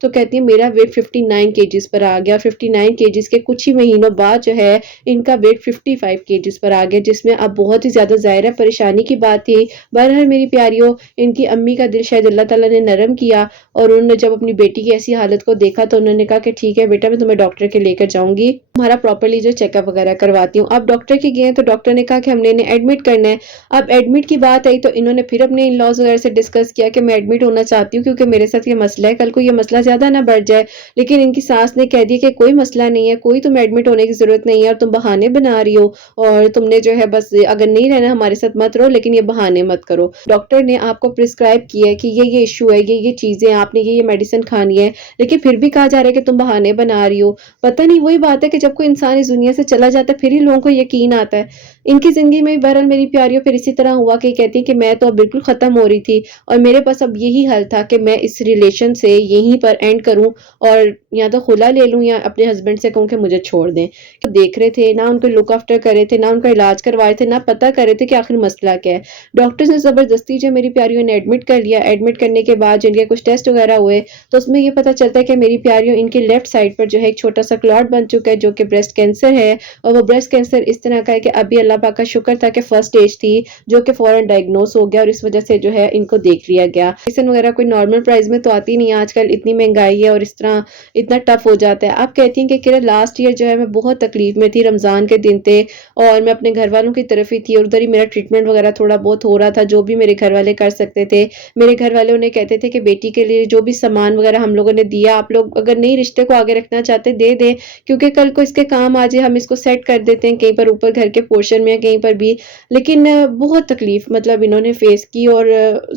تو کہتی ہیں میرا ویٹ 59 کیجز پر آ گیا. 59 کیجز کے کچھ ہی مہینوں بعد جو ہے ان کا ویٹ 55 کیجز پر آ گیا, جس میں اب بہت ہی زیادہ ظاہر ہے پریشانی کی بات تھی. بہرحال میری پیاریوں, ان کی امی کا دل شاید اللہ تعالیٰ نے نرم کیا, اور انہوں نے جب اپنی بیٹی کی ایسی حالت کو دیکھا تو انہوں نے کہا کہ ٹھیک ہے بیٹا, میں تمہیں ڈاکٹر کے لے کر جاؤں گی, تمہارا پراپرلی جو چیک اپ وغیرہ کرواتی ہوں. اب ڈاکٹر کے گئے تو ڈاکٹر نے کہا کہ ہم نے انہیں ایڈمٹ کرنا ہے. اب ایڈمٹ کی بات آئی تو انہوں نے پھر اپنے ان لاز وغیرہ سے ڈسکس کیا کہ میں ایڈمٹ ہونا چاہتی ہوں کیونکہ میرے ساتھ یہ مسئلہ ہے, کل کو یہ مسئلہ زیادہ نہ بڑھ جائے. لیکن ان کی ساس نے کہہ دیا کہ کوئی مسئلہ نہیں ہے, کوئی تم ایڈمٹ ہونے کی ضرورت نہیں ہے, اور تم بہانے بنا رہی ہو, اور تم نے جو ہے بس اگر نہیں رہنا ہمارے ساتھ مت رہو, لیکن یہ بہانے مت کرو. ڈاکٹر نے آپ کو پرسکرائب کیا ہے کہ یہ ایشو ہے, یہ چیزیں آپ نے یہ میڈیسن کھانی ہے, لیکن پھر بھی کہا جا رہا ہے کہ تم بہانے بنا رہی ہو. پتہ نہیں, وہی بات ہے کہ جب کوئی انسان اس دنیا سے چلا جاتا ہے پھر ہی لوگوں کو یقین آتا ہے. ان کی زندگی میں بہرحال میری پیاریوں پھر اسی طرح ہوا کہ کہتی ہیں کہ میں تو اب بالکل ختم ہو رہی تھی, اور میرے پاس اب یہی حل تھا کہ میں اس ریلیشن سے یہیں پر اینڈ کروں, اور یا تو خلا لے لوں یا اپنے ہسبینڈ سے کہوں کہ مجھے چھوڑ دیں. دیکھ رہے تھے نہ ان کو لک آفٹر کر رہے تھے, نہ ان کا علاج کروائے تھے, نہ پتہ کر رہے تھے کہ آخر مسئلہ کیا ہے. ڈاکٹرز نے زبردستی جو میری پیاریوں نے ایڈمٹ کر لیا. ایڈمٹ کرنے کے بعد جن کے کچھ ٹیسٹ وغیرہ ہوئے تو اس میں یہ پتہ چلتا ہے کہ میری پیاریوں ان کے لیفٹ سائڈ پر جو ہے ایک چھوٹا سا کلاٹ بن چکا ہے جو کہ بریسٹ کینسر ہے, اور وہ بریسٹ کینسر اس طرح کا ہے کہ ابھی اللہ پاک کا شکر تھا کہ فرسٹ اسٹیج تھی جو کہ فوراً ڈائگنوز ہو گیا, اور اس وجہ سے جو ہے ان کو دیکھ لیا گیا. میڈیسن وغیرہ کوئی نارمل پرائز میں تو آتی نہیں آج کل, اتنی مہنگائی ہے اور اس طرح اتنا ٹف ہو جاتا ہے. آپ کہتی ہیں کہ لاسٹ ایئر جو ہے میں بہت تکلیف میں تھی, رمضان کے دن تھے اور میں اپنے گھر والوں کی طرف ہی تھی, اور ادھر ہی میرا ٹریٹمنٹ وغیرہ تھوڑا بہت ہو رہا تھا جو بھی میرے گھر والے کر سکتے تھے. میرے گھر والے انہیں کہتے تھے کہ بیٹی کے لیے جو بھی سامان وغیرہ ہم لوگوں نے دیا, آپ لوگ اگر نہیں رشتے کو آگے رکھنا چاہتے دے دیں, کیونکہ کل کو اس کے کام آ جائے, ہم اس کو سیٹ کر دیتے ہیں کہیں پر اوپر گھر کے پورشن میں یا کہیں پر بھی. لیکن بہت تکلیف مطلب انہوں نے فیس کی, اور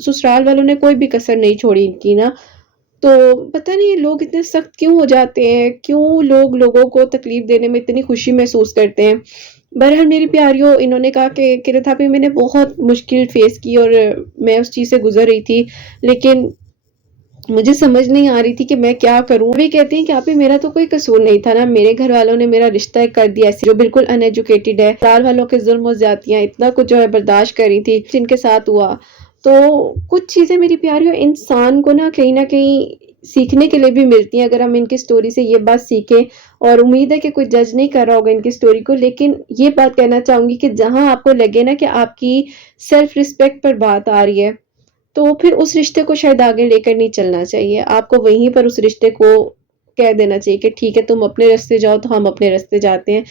سسرال والوں نے کوئی بھی کسر نہیں چھوڑی ان کی نا. تو پتہ نہیں لوگ اتنے سخت کیوں ہو جاتے ہیں, کیوں لوگ لوگوں کو تکلیف دینے میں اتنی خوشی محسوس کرتے ہیں. بہرحال میری پیاریوں, انہوں نے کہا کہ قرۃ آپی میں نے بہت مشکل فیس کی اور میں اس چیز سے گزر رہی تھی, لیکن مجھے سمجھ نہیں آ رہی تھی کہ میں کیا کروں. بھی کہتی ہیں کہ آپی میرا تو کوئی قصور نہیں تھا نا, میرے گھر والوں نے میرا رشتہ کر دیا ایسے جو بالکل ان ایجوکیٹڈ ہے, سال والوں کے ظلم و زیادتیاں اتنا کچھ جو ہے برداشت کر رہی تھی جن کے ساتھ ہوا. تو کچھ چیزیں میری پیاریوں انسان کو نا کہیں سیکھنے کے لیے بھی ملتی ہیں اگر ہم ان کی سٹوری سے یہ بات سیکھیں, اور امید ہے کہ کوئی جج نہیں کر رہا ہوگا ان کی سٹوری کو. لیکن یہ بات کہنا چاہوں گی کہ جہاں آپ کو لگے نا کہ آپ کی سیلف ریسپیکٹ پر بات آ رہی ہے تو پھر اس رشتے کو شاید آگے لے کر نہیں چلنا چاہیے. آپ کو وہیں پر اس رشتے کو کہہ دینا چاہیے کہ ٹھیک ہے تم اپنے راستے جاؤ تو ہم اپنے راستے جاتے ہیں.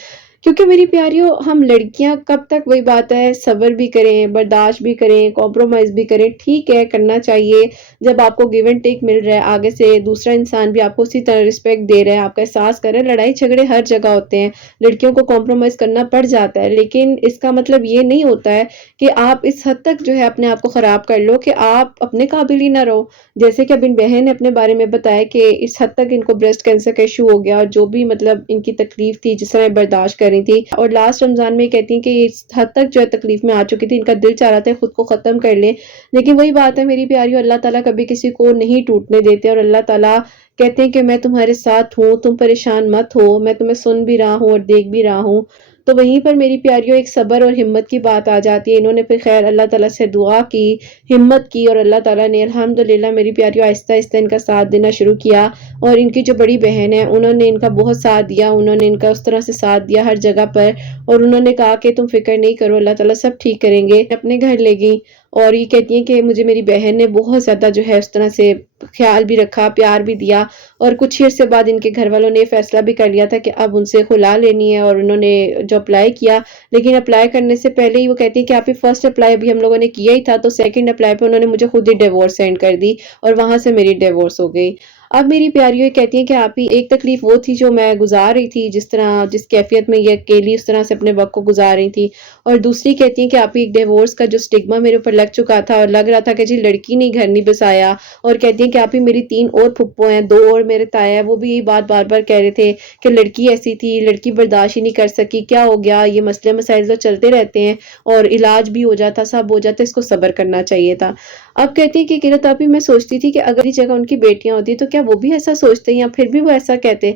کیونکہ میری پیاریوں, ہم لڑکیاں کب تک وہی بات ہے صبر بھی کریں, برداشت بھی کریں, کمپرومائز بھی کریں, ٹھیک ہے کرنا چاہیے. جب آپ کو گیو اینڈ ٹیک مل رہا ہے, آگے سے دوسرا انسان بھی آپ کو اسی طرح رسپیکٹ دے رہا ہے, آپ کا احساس کر رہے ہیں, لڑائی جھگڑے ہر جگہ ہوتے ہیں, لڑکیوں کو کمپرومائز کرنا پڑ جاتا ہے, لیکن اس کا مطلب یہ نہیں ہوتا ہے کہ آپ اس حد تک جو ہے اپنے آپ کو خراب کر لو کہ آپ اپنے قابل ہی نہ رہو. جیسے کہ اب ان بہن نے اپنے بارے میں بتایا کہ اس حد تک ان کو بریسٹ کینسر کا ایشو ہو گیا, اور جو بھی مطلب ان کی تکلیف تھی جس طرح برداشت کر رہی تھی, اور لاسٹ رمضان میں کہتی ہیں کہ اس حد تک جو ہے تکلیف میں آ چکی تھی, ان کا دل چاہ رہا تھا خود کو ختم کر لیں. لیکن وہی بات ہے میری پیاریوں, اللہ تعالیٰ کبھی کسی کو نہیں ٹوٹنے دیتے, اور اللہ تعالیٰ کہتے ہیں کہ میں تمہارے ساتھ ہوں, تم پریشان مت ہو, میں تمہیں سن بھی رہا ہوں اور دیکھ بھی رہا ہوں. تو وہیں پر میری پیاریوں ایک صبر اور ہمت کی بات آ جاتی ہے. انہوں نے پھر خیر اللہ تعالیٰ سے دعا کی, ہمت کی, اور اللہ تعالیٰ نے الحمدللہ میری پیاریوں آہستہ آہستہ ان کا ساتھ دینا شروع کیا. اور ان کی جو بڑی بہن ہے انہوں نے ان کا بہت ساتھ دیا, انہوں نے ان کا اس طرح سے ساتھ دیا ہر جگہ پر, اور انہوں نے کہا کہ تم فکر نہیں کرو, اللہ تعالیٰ سب ٹھیک کریں گے. اپنے گھر لے گئی, اور یہ کہتی ہیں کہ مجھے میری بہن نے بہت زیادہ جو ہے اس طرح سے خیال بھی رکھا, پیار بھی دیا. اور کچھ عرصے بعد ان کے گھر والوں نے فیصلہ بھی کر لیا تھا کہ اب ان سے خلا لینی ہے, اور انہوں نے جو اپلائی کیا, لیکن اپلائی کرنے سے پہلے ہی وہ کہتی ہیں کہ آپ ہی فرسٹ اپلائی ابھی ہم لوگوں نے کیا ہی تھا, تو سیکنڈ اپلائی پہ انہوں نے مجھے خود ہی ڈیورس سینڈ کر دی, اور وہاں سے میری ڈیورس ہو گئی. اب میری پیاریوں یہ کہتی ہیں کہ آپ ہی ایک تکلیف وہ تھی جو میں گزار رہی تھی, جس کیفیت میں یہ اکیلی اس طرح سے اپنے وقت کو گزار رہی تھی, اور دوسری کہتی ہیں کہ آپ ہی ایک ڈیورس کا جو سٹگما میرے اوپر لگ چکا تھا, اور لگ رہا تھا کہ جی لڑکی نہیں گھر نہیں بسایا. اور کہتی ہیں کہ آپ ہی میری 3 اور پھپھو ہیں, 2 اور میرے تایا ہیں, وہ بھی یہی بات بار بار کہہ رہے تھے کہ لڑکی ایسی تھی, لڑکی برداشت ہی نہیں کر سکی, کیا ہو گیا, یہ مسئلے مسائل تو چلتے رہتے ہیں, اور علاج بھی ہو جاتا, سب ہو جاتا, اس کو صبر کرنا چاہیے تھا. اب کہتی ہیں کہ قرۃ آپی میں سوچتی تھی کہ اگر اس جگہ ان کی بیٹیاں ہوتی تو کیا وہ بھی ایسا سوچتے یا پھر بھی وہ ایسا کہتے.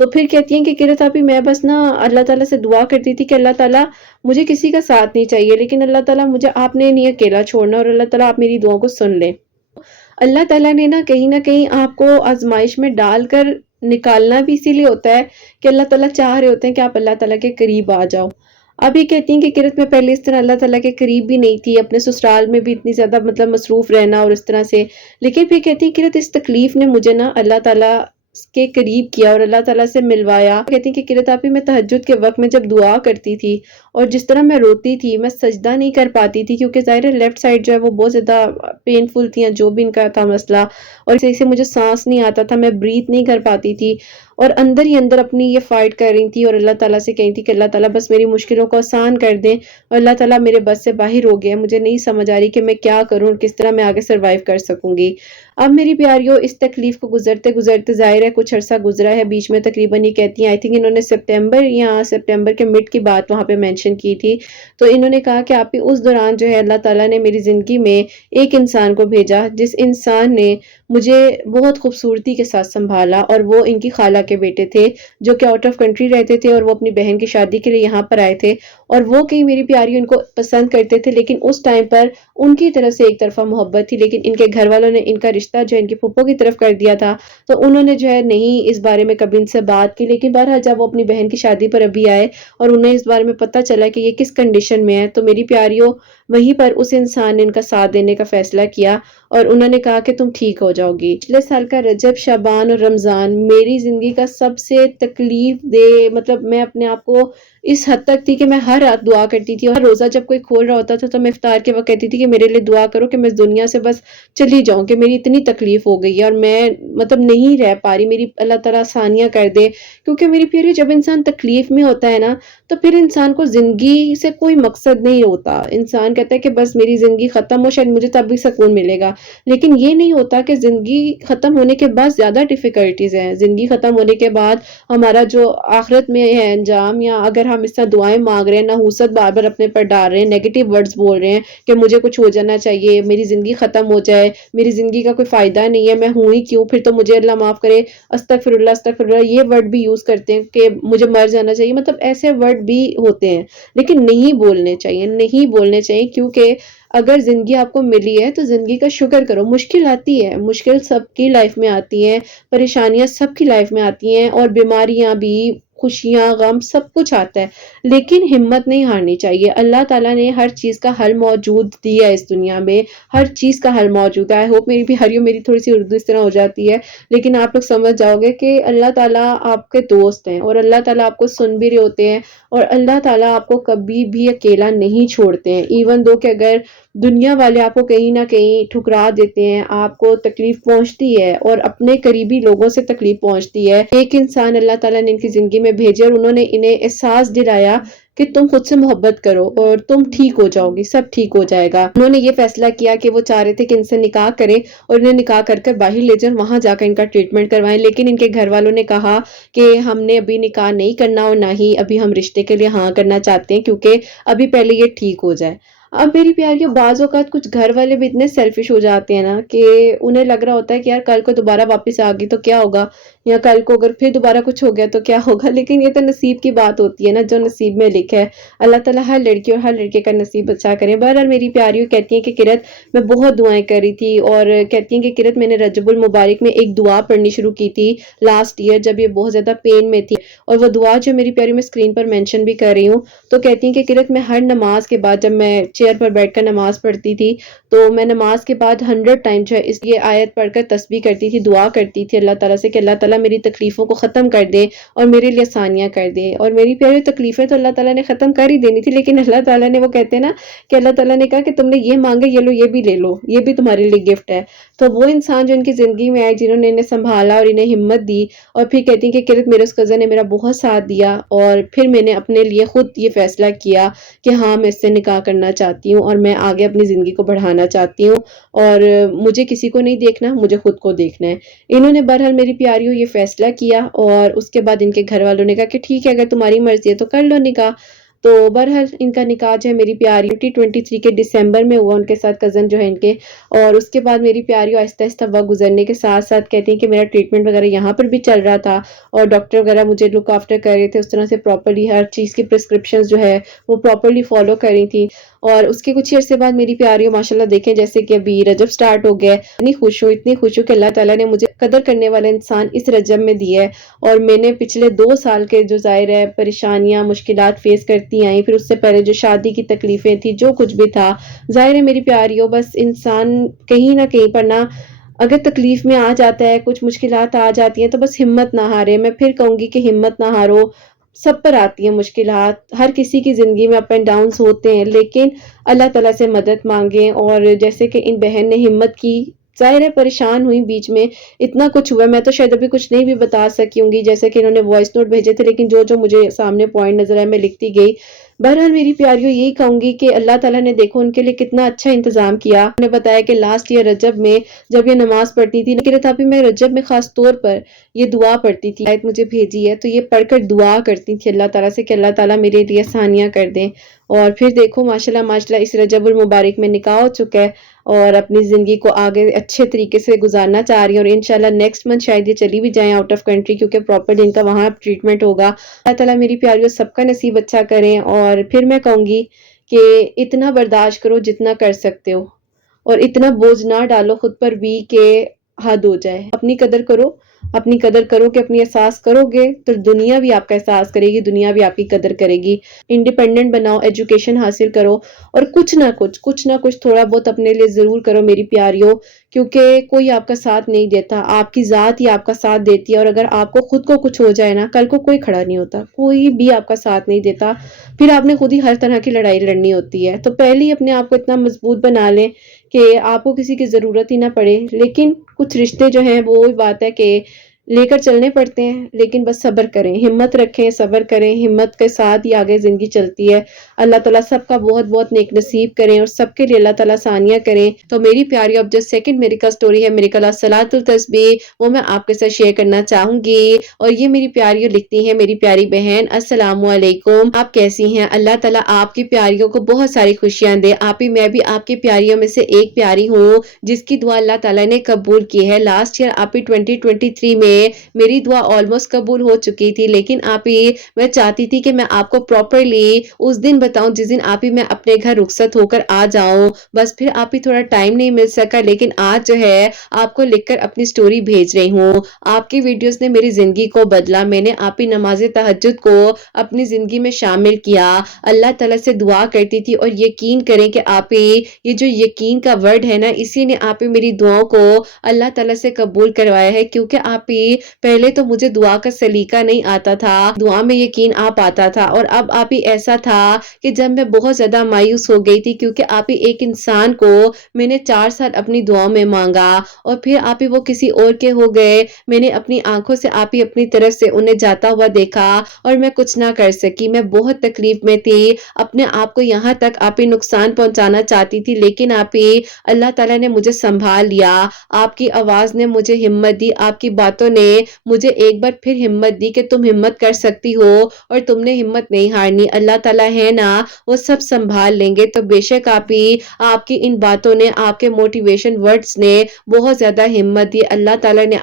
تو پھر کہتی ہیں کہ قرۃ آپی میں بس نا اللہ تعالیٰ سے دعا کرتی تھی کہ اللہ تعالیٰ مجھے کسی کا ساتھ نہیں چاہیے, لیکن اللہ تعالیٰ مجھے آپ نے نہیں اکیلا چھوڑنا, اور اللہ تعالیٰ آپ میری دعاؤں کو سن لیں. اللہ تعالیٰ نے نہ کہیں آپ کو آزمائش میں ڈال کر نکالنا بھی اسی لیے ہوتا ہے کہ اللہ تعالیٰ چاہ رہے ہوتے ہیں کہ آپ اللہ تعالیٰ کے قریب آ جاؤ۔ اب یہ کہتی ہیں کہ کرت میں پہلے اس طرح اللہ تعالیٰ کے قریب بھی نہیں تھی، اپنے سسرال میں بھی اتنی زیادہ مطلب مصروف رہنا اور اس طرح سے، لیکن پھر کہتی ہیں کرت اس تکلیف نے مجھے اللہ تعالیٰ کے قریب کیا اور اللہ تعالیٰ سے ملوایا۔ کہتی ہیں کہ کرت آپی میں تہجد کے وقت میں جب دعا کرتی تھی اور جس طرح میں روتی تھی، میں سجدہ نہیں کر پاتی تھی کیونکہ ظاہر ہے لیفٹ سائڈ جو ہے وہ بہت زیادہ پینفل تھی، جو بھی ان کا تھا مسئلہ، اور صحیح سے مجھے سانس نہیں آتا تھا، میں بریتھ نہیں کر پاتی تھی، اور اندر ہی اندر اپنی یہ فائٹ کر رہی تھی اور اللہ تعالیٰ سے کہی تھی کہ اللہ تعالیٰ بس میری مشکلوں کو آسان کر دیں، اور اللہ تعالیٰ میرے بس سے باہر ہو گیا، مجھے نہیں سمجھ آ رہی کہ میں کیا کروں اور کس طرح میں آگے سروائیو کر سکوں گی۔ اب میری پیاریوں، اس تکلیف کو گزرتے گزرتے ظاہر ہے کچھ عرصہ گزرا ہے، بیچ میں تقریباً یہ کہتی ہیں آئی تھنک انہوں نے سپتمبر کے مڈ کی بات وہاں پہ مینشن کی تھی، تو انہوں نے کہا کہ آپ اس دوران جو ہے اللہ تعالیٰ نے میری زندگی میں ایک انسان کو بھیجا جس انسان نے مجھے بہت خوبصورتی کے ساتھ سنبھالا، اور وہ ان کی خالہ کے بیٹے تھے جو کہ آؤٹ آف کنٹری رہتے تھے، اور وہ اپنی بہن کی شادی کے لیے یہاں پر آئے تھے، اور وہ کہیں میری پیاری ان کو پسند کرتے تھے، لیکن اس ٹائم پر ان کی طرف سے ایک طرفہ محبت تھی، لیکن ان کے گھر والوں نے ان کا رشتہ جو ان کی پھپھو کی طرف کر دیا تھا، تو انہوں نے جو ہے نہیں اس بارے میں کبھی ان سے بات کی، لیکن بہرحال جب وہ اپنی بہن کی شادی پر ابھی آئے اور انہیں اس بارے میں پتہ چلا کہ یہ کس کنڈیشن میں ہے، تو میری پیاریوں وہیں پر اس انسان نے ان کا ساتھ دینے کا فیصلہ کیا اور انہوں نے کہا کہ تم ٹھیک ہو جاؤ گی۔ پچھلے سال کا رجب، شعبان اور رمضان میری زندگی کا سب سے تکلیف دہ، مطلب میں اپنے آپ کو اس حد تک تھی کہ میں ہر رات دعا کرتی تھی، اور روزہ جب کوئی کھول رہا ہوتا تھا تو میں افطار کے وقت کہتی تھی کہ میرے لیے دعا کرو کہ میں اس دنیا سے بس چلی جاؤں، کہ میری اتنی تکلیف ہو گئی ہے اور میں مطلب نہیں رہ پا رہی، میری اللہ تعالیٰ آسانیاں کر دے، کیونکہ میری پیاری جب انسان تکلیف میں ہوتا ہے نا تو پھر انسان کو زندگی سے کوئی مقصد نہیں ہوتا، انسان کہتا ہے کہ بس میری زندگی ختم ہو، شاید مجھے تب بھی سکون ملے گا، لیکن یہ نہیں ہوتا کہ زندگی ختم ہونے کے بعد زیادہ ڈیفیکلٹیز ہیں، زندگی ختم ہونے کے بعد ہمارا جو آخرت میں ہے انجام، یا اگر ہم اس طرح دعائیں مانگ رہے ہیں، نحوست بار بار اپنے پر ڈال رہے ہیں، نیگیٹو ورڈز بول رہے ہیں کہ مجھے کچھ ہو جانا چاہیے، میری زندگی ختم ہو جائے، میری زندگی کا کوئی فائدہ نہیں ہے، میں ہوں ہی کیوں، پھر تو مجھے اللہ معاف کرے، استغفر اللہ استغفر اللہ، یہ ورڈ بھی یوز کرتے ہیں کہ مجھے مر جانا چاہیے، مطلب ایسے ورڈ بھی ہوتے ہیں، لیکن نہیں بولنے چاہیے، نہیں بولنے چاہیے، کیونکہ اگر زندگی آپ کو ملی ہے تو زندگی کا شکر کرو۔ مشکل آتی ہے، مشکل سب کی لائف میں آتی ہیں، پریشانیاں سب کی لائف میں آتی ہیں، اور بیماریاں بھی، خوشیاں، غم، سب کچھ آتا ہے، لیکن ہمت نہیں ہارنی چاہیے۔ اللہ تعالیٰ نے ہر چیز کا حل موجود دیا ہے، اس دنیا میں ہر چیز کا حل موجود ہے۔ آئی ہوپ میری بھی میری تھوڑی سی اردو اس طرح ہو جاتی ہے، لیکن آپ لوگ سمجھ جاؤ گے کہ اللہ تعالیٰ آپ کے دوست ہیں، اور اللہ تعالیٰ آپ کو سن بھی رہے ہوتے ہیں، اور اللہ تعالیٰ آپ کو کبھی بھی اکیلا نہیں چھوڑتے ہیں، ایون دو کہ اگر دنیا والے آپ کو کہیں نہ کہیں ٹھکرا دیتے ہیں، آپ کو تکلیف پہنچتی ہے، اور اپنے قریبی لوگوں سے تکلیف پہنچتی ہے، ایک انسان اللہ تعالیٰ نے ان کی زندگی میں بھیجے اور انہوں نے انہیں احساس دلایا کہ تم خود سے محبت کرو اور تم ٹھیک ہو جاؤ گی، سب ٹھیک ہو جائے گا۔ انہوں نے یہ فیصلہ کیا کہ وہ چاہ رہے تھے کہ ان سے نکاح کریں اور انہیں نکاح کر کر باہر لے جائیں، وہاں جا کر ان کا ٹریٹمنٹ کروائیں، لیکن ان کے گھر والوں نے کہا کہ ہم نے ابھی نکاح نہیں کرنا، اور نہ ہی ابھی ہم رشتے کے لیے ہاں کرنا چاہتے ہیں، کیونکہ ابھی پہلے یہ ٹھیک ہو جائے۔ اب میری پیاریوں، بعض اوقات کچھ گھر والے بھی اتنے سیلفش ہو جاتے ہیں نا کہ انہیں لگ رہا ہوتا ہے کہ یار کل کو دوبارہ واپس آ گئی تو کیا ہوگا، یا کل کو اگر پھر دوبارہ کچھ ہو گیا تو کیا ہوگا، لیکن یہ تو نصیب کی بات ہوتی ہے نا، جو نصیب میں لکھا ہے اللہ تعالیٰ ہر لڑکی اور ہر لڑکے کا نصیب اچھا کرے۔ بہرحال میری پیاریوں کہتی ہیں کہ کرت میں بہت دعائیں کر رہی تھی، اور کہتی ہیں کہ کرت میں نے رجب المبارک میں ایک دعا پڑھنی شروع کی تھی لاسٹ ایئر جب یہ بہت زیادہ پین میں تھی، اور وہ دعا جو میری پیاری میں اسکرین پر مینشن بھی کر رہی ہوں، تو کہتی ہیں کہ کرت میں ہر نماز کے بعد جب میں چیئر پر بیٹھ کر نماز پڑھتی تھی تو میں نماز کے بعد 100 ٹائم جو ہے اس یہ آیت پڑھ کر تسبیح کرتی تھی، دعا کرتی تھی اللہ تعالیٰ سے کہ اللہ تعالیٰ میری تکلیفوں کو ختم کر دے اور میرے لیے آسانیاں کر دے۔ اور میری پیاری تکلیفیں تو اللہ تعالیٰ نے ختم کر ہی دینی تھی، لیکن اللہ تعالیٰ نے، وہ کہتے ہیں نا کہ اللہ تعالیٰ نے کہا کہ تم نے یہ مانگے، یہ لو، یہ بھی لے لو، یہ بھی تمہارے لیے گفٹ ہے۔ تو وہ انسان جو ان کی زندگی میں آئے، جنہوں نے انہیں سنبھالا اور انہیں ہمت دی، اور پھر کہتی ہیں کہ کرت میرے اس کزن نے میرا بہت ساتھ دیا، اور پھر میں نے اپنے لیے خود یہ فیصلہ کیا کہ ہاں میں اس سے نکاح کرنا چاہتی ہوں، اور میں آگے اپنی زندگی کو بڑھانا چاہتی ہوں، اور مجھے کسی کو نہیں دیکھنا، مجھے خود کو دیکھنا ہے۔ انہوں نے بہرحال میری پیاریوں یہ فیصلہ کیا، اور اس کے بعد ان کے گھر والوں نے کہا کہ ٹھیک ہے اگر تمہاری مرضی ہے تو کر لو نکاح۔ تو بہرحال ان کا نکاح جو ہے میری پیاری 2023 کے دسمبر میں ہوا ان کے ساتھ، کزن جو ہے ان کے، اور اس کے بعد میری پیاری آہستہ آہستہ وقت گزرنے کے ساتھ ساتھ کہتی ہیں کہ میرا ٹریٹمنٹ وغیرہ یہاں پر بھی چل رہا تھا، اور ڈاکٹر وغیرہ مجھے لک آفٹر کر رہے تھے، اس طرح سے پراپرلی ہر چیز کی پرسکرپشنز جو ہے وہ پراپرلی فالو کر رہی تھی۔ اور اس کے کچھ عرصے بعد میری پیاریوں ماشاءاللہ دیکھیں جیسے کہ ابھی رجب سٹارٹ ہو گیا ہے، اتنی خوش ہوں کہ اللہ تعالیٰ نے مجھے قدر کرنے والا انسان اس رجب میں دیا ہے، اور میں نے پچھلے 2 سال کے جو ظاہر ہے پریشانیاں مشکلات فیس کرتی آئیں، پھر اس سے پہلے جو شادی کی تکلیفیں تھی، جو کچھ بھی تھا، ظاہر ہے میری پیاریوں بس انسان کہیں نہ کہیں پر نہ اگر تکلیف میں آ جاتا ہے، کچھ مشکلات آ جاتی ہیں تو بس ہمت نہ ہارے۔ میں پھر کہوں گی کہ ہمت نہ ہارو، سب پر آتی ہیں مشکلات، ہر کسی کی زندگی میں اپ اینڈ ڈاؤنز ہوتے ہیں، لیکن اللہ تعالیٰ سے مدد مانگیں۔ اور جیسے کہ ان بہن نے ہمت کی، ظاہر ہے پریشان ہوئی، بیچ میں اتنا کچھ ہوا، میں تو شاید ابھی کچھ نہیں بھی بتا سکی ہوں گی، جیسے کہ انہوں نے وائس نوٹ بھیجے تھے، لیکن جو مجھے سامنے پوائنٹ نظر آئے میں لکھتی گئی۔ بہرحال میری پیاریوں یہی کہوں گی کہ اللہ تعالیٰ نے دیکھو ان کے لیے کتنا اچھا انتظام کیا۔ انہوں نے بتایا کہ لاسٹ ایئر رجب میں جب یہ نماز پڑھتی تھی، لیکن تھا بھی میں رجب میں خاص طور پر یہ دعا پڑھتی تھی، آیت مجھے بھیجی ہے تو یہ پڑھ کر دعا کرتی تھی اللہ تعالیٰ سے کہ اللہ تعالیٰ میرے لیے آسانیاں کر دیں۔ اور پھر دیکھو ماشاءاللہ اس رجب المبارک میں نکاح ہو چکا ہے، اور اپنی زندگی کو آگے اچھے طریقے سے گزارنا چاہ رہی ہیں، اور انشاءاللہ نیکسٹ منتھ شاید یہ چلی بھی جائیں آؤٹ آف کنٹری، کیونکہ پراپرلی ان کا وہاں ٹریٹمنٹ ہوگا۔ اللہ تعالیٰ میری پیاریوں سب کا نصیب اچھا کریں۔ اور پھر میں کہوں گی کہ اتنا برداشت کرو جتنا کر سکتے ہو، اور اتنا بوجھ نہ ڈالو خود پر بھی کہ حد ہو جائے۔ اپنی قدر کرو، اپنی قدر کرو کہ اپنی احساس کرو گے تو دنیا بھی آپ کا احساس کرے گی، دنیا بھی آپ کی قدر کرے گی۔ انڈیپینڈنٹ بناؤ، ایجوکیشن حاصل کرو، اور کچھ نہ کچھ تھوڑا بہت اپنے لیے ضرور کرو میری پیاریوں، کیونکہ کوئی آپ کا ساتھ نہیں دیتا، آپ کی ذات ہی آپ کا ساتھ دیتی ہے۔ اور اگر آپ کو خود کو کچھ ہو جائے نا، کل کو کوئی کھڑا نہیں ہوتا، کوئی بھی آپ کا ساتھ نہیں دیتا، پھر آپ نے خود ہی ہر طرح کی لڑائی لڑنی ہوتی ہے۔ تو پہلے ہی اپنے آپ کو اتنا مضبوط بنا لیں کہ آپ کو کسی کی ضرورت ہی نہ پڑے۔ لیکن کچھ رشتے جو ہیں وہ بات ہے کہ لے کر چلنے پڑتے ہیں، لیکن بس صبر کریں، ہمت رکھیں، صبر کریں، ہمت کے ساتھ ہی آگے زندگی چلتی ہے۔ اللہ تعالیٰ سب کا بہت بہت نیک نصیب کریں، اور سب کے لیے اللہ تعالیٰ آسانیاں کریں۔ تو میری پیاری اب جو سیکنڈ میریکل سٹوری ہے، میریکل الصلاۃ التسبیح، وہ میں آپ کے ساتھ شیئر کرنا چاہوں گی۔ اور یہ میری پیاریوں لکھتی ہیں، میری پیاری بہن السلام علیکم، آپ کیسی ہیں؟ اللہ تعالیٰ آپ کی پیاریوں کو بہت ساری خوشیاں دے۔ میں بھی آپ کی پیاریوں میں سے ایک پیاری ہوں جس کی دعا اللہ تعالیٰ نے قبول کی ہے۔ لاسٹ ایئر آپ 2023 میں میری دعا آلموسٹ قبول ہو چکی تھی، لیکن میں چاہتی تھی کہ میں آپ کو پراپرلی اس دن بتاؤں جس دن میں اپنے گھر رخصت ہو کر آ جاؤں، بس پھر تھوڑا ٹائم نہیں مل سکا، لیکن آج جو ہے آپ کو لکھ کر اپنی سٹوری بھیج رہی ہوں۔ آپ کی ویڈیوز نے میری زندگی کو بدلا، میں نے نماز تہجد کو اپنی زندگی میں شامل کیا، اللہ تعالیٰ سے دعا کرتی تھی، اور یقین کریں کہ یہ جو یقین کا ورڈ ہے نا، اسی نے میری دعاؤں کو اللہ تعالیٰ سے قبول کروایا ہے، کیونکہ پہلے تو مجھے دعا کا سلیقہ نہیں آتا تھا، دعا میں یقین پاتا تھا، اور اب ایسا تھا کہ جب میں بہت زیادہ مایوس ہو گئی تھی، کیونکہ ایک انسان کو میں نے 4 سال اپنی دعاؤں میں مانگا، اور پھر وہ کسی اور کے ہو گئے، میں نے اپنی آنکھوں سے اپنی طرف سے انہیں جاتا ہوا دیکھا، اور میں کچھ نہ کر سکی، میں بہت تکلیف میں تھی، اپنے آپ کو یہاں تک نقصان پہنچانا چاہتی تھی، لیکن اللہ تعالیٰ نے مجھے سنبھال لیا، آپ کی آواز نے مجھے ہمت دی، آپ کی باتوں نے مجھے ایک بار پھر ہمت دی کہ تم ہمت کر سکتی ہو، اور تم نے ہمت نہیں ہارنی، اللہ تعالیٰ ہے نا، وہ سب سنبھال لیں گے۔ تو بے شک آپ کی ان باتوں نے، آپ کے موٹیویشن ورڈز نے بہت زیادہ ہمت دی، اللہ تعالیٰ نے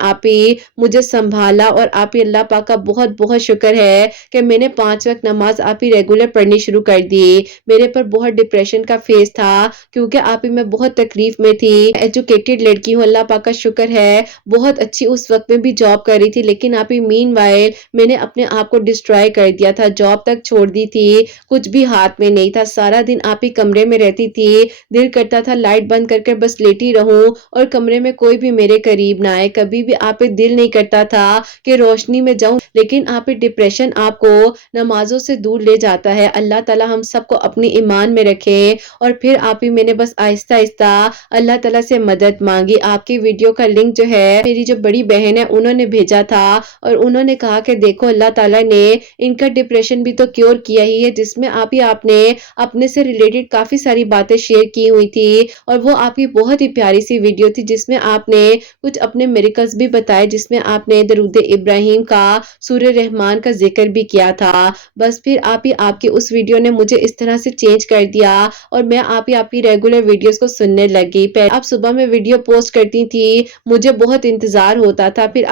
مجھے سنبھالا، اور اللہ پاک کا بہت بہت شکر ہے کہ میں نے 5 وقت نماز ریگولر پڑھنی شروع کر دی۔ میرے پر بہت ڈپریشن کا فیز تھا، کیونکہ میں بہت تکلیف میں تھی، ایجوکیٹڈ لڑکی ہوں، اللہ پاک کا شکر ہے، بہت اچھی اس وقت میں بھی جاب کر رہی تھی، لیکن مین وائل میں نے اپنے آپ کو ڈسٹرائے کر دیا تھا، جاب تک چھوڑ دی تھی، کچھ بھی ہاتھ میں نہیں تھا، سارا دن کمرے میں رہتی تھی، دل کرتا تھا لائٹ بند کر کے بس لیٹی رہوں، اور کمرے میں کوئی بھی میرے قریب نہ آئے، کبھی بھی دل نہیں کرتا تھا کہ روشنی میں جاؤں، لیکن ڈپریشن کو نمازوں سے دور لے جاتا ہے۔ اللہ تعالیٰ ہم سب کو اپنی ایمان میں رکھے۔ اور پھر میں نے بس آہستہ آہستہ اللہ تعالیٰ سے مدد مانگی۔ آپ کی ویڈیو کا لنک جو ہے میری جو بڑی بہن ہے انہوں نے بھیجا تھا، اور انہوں نے کہا کہ دیکھو اللہ تعالیٰ نے ان کا ڈپریشن بھی تو کیور کیا ہی ہے، جس میں آپ نے اپنے سے ریلیٹڈ کافی ساری باتیں شیئر کی ہوئی تھی، اور وہ آپ کی بہت ہی پیاری سی ویڈیو تھی، جس میں آپ نے کچھ اپنے میریکلز بھی بتائے، جس میں آپ نے درود ابراہیم کا، سورہ رحمان کا ذکر بھی کیا تھا۔ بس پھر آپ کی اس ویڈیو نے مجھے اس طرح سے چینج کر دیا، اور میں آپ کی ریگولر ویڈیوز کو سننے لگی۔ پہلے صبح میں ویڈیو پوسٹ کرتی تھی، مجھے بہت انتظار ہوتا تھا، پھر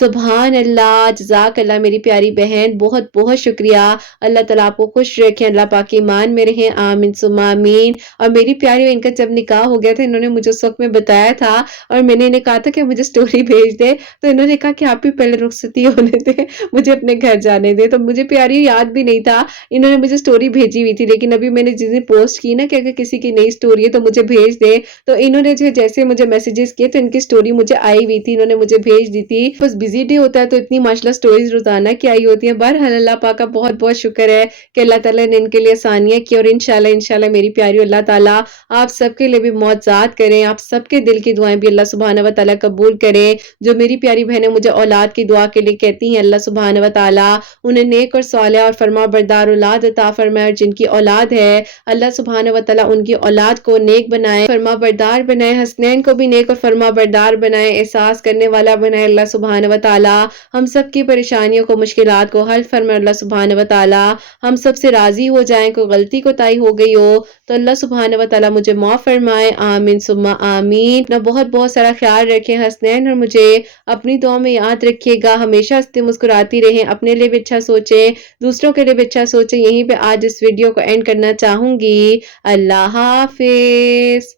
سبحان اللہ، جزاک اللہ میری پیاری بہن، بہت بہت شکریہ۔ اللہ تعالیٰ آپ کو خوش رکھیں، اللہ پاک کی ایمان میں رہیں، آمین ثم آمین۔ اور میری پیاری ان کا جب نکاح ہو گیا تھا، انہوں نے مجھے اس وقت میں بتایا تھا اور میں نے انہیں کہا تھا کہ مجھے سٹوری بھیج دے، تو انہوں نے کہا کہ آپ بھی پہلے رخصتی ہونے دیں، مجھے اپنے گھر جانے دیں۔ تو مجھے پیاری یاد بھی نہیں تھا، انہوں نے مجھے سٹوری بھیجی ہوئی تھی، لیکن ابھی میں نے جس دن پوسٹ کی نا کہ اگر کسی کی نئی سٹوری ہے تو مجھے بھیج دے، تو انہوں نے جو جیسے مجھے میسیجز کیے تو ان کی سٹوری مجھے آئی ہوئی تھی، انہوں نے مجھے بھیج دی تھی۔ بس بزی ڈے ہوتا ہے تو اتنی ماشاءاللہ سٹوریز روزانہ کی آئی ہوتی ہیں۔ بہرحال اللہ پاک کا بہت بہت شکر ہے کہ اللہ تعالیٰ نے ان کے لیے آسانیاں کی، اور انشاءاللہ میری پیاری اللہ تعالیٰ آپ سب کے لیے بھی معجزات کریں، آپ سب کے دل کی دعائیں بھی اللہ سبحانہ و تعالیٰ قبول کریں۔ جو میری پیاری بہنیں مجھے اولاد کی دعا کے لیے کہتی ہیں، اللہ سبحانہ و تعالیٰ انہیں نیک اور صالح اور فرما بردار اولاد عطا فرمائے، اور جن کی اولاد ہے اللہ سبحانہ و تعالیٰ ان کی اولاد کو نیک بنائے، فرما بردار بنائے، حسنین کو بھی نیک اور فرما بردار بنائے، احساس کرنے والا بنائے اللہ سبحانہ و تعالیٰ۔ ہم سب کی پریشانیوں کو، مشکلات کو حل فرمائے اللہ سبحانہ و تعالیٰ۔ ہم سب سے راضی ہو جائیں، کوئی غلطی کوتاہی ہو گئی ہو تو اللہ سبحانہ و تعالیٰ مجھے معاف فرمائے، آمین ثم آمین۔ اپنا بہت بہت سارا خیال رکھیں، حسنین اور مجھے اپنی دعا میں یاد رکھیے گا، ہمیشہ ہنستے مسکراتی رہیں، اپنے لیے بھی اچھا سوچیں، دوسروں کے لیے بھی اچھا سوچیں۔ یہیں پہ آج اس ویڈیو کو اینڈ کرنا چاہوں گی۔ اللہ حافظ۔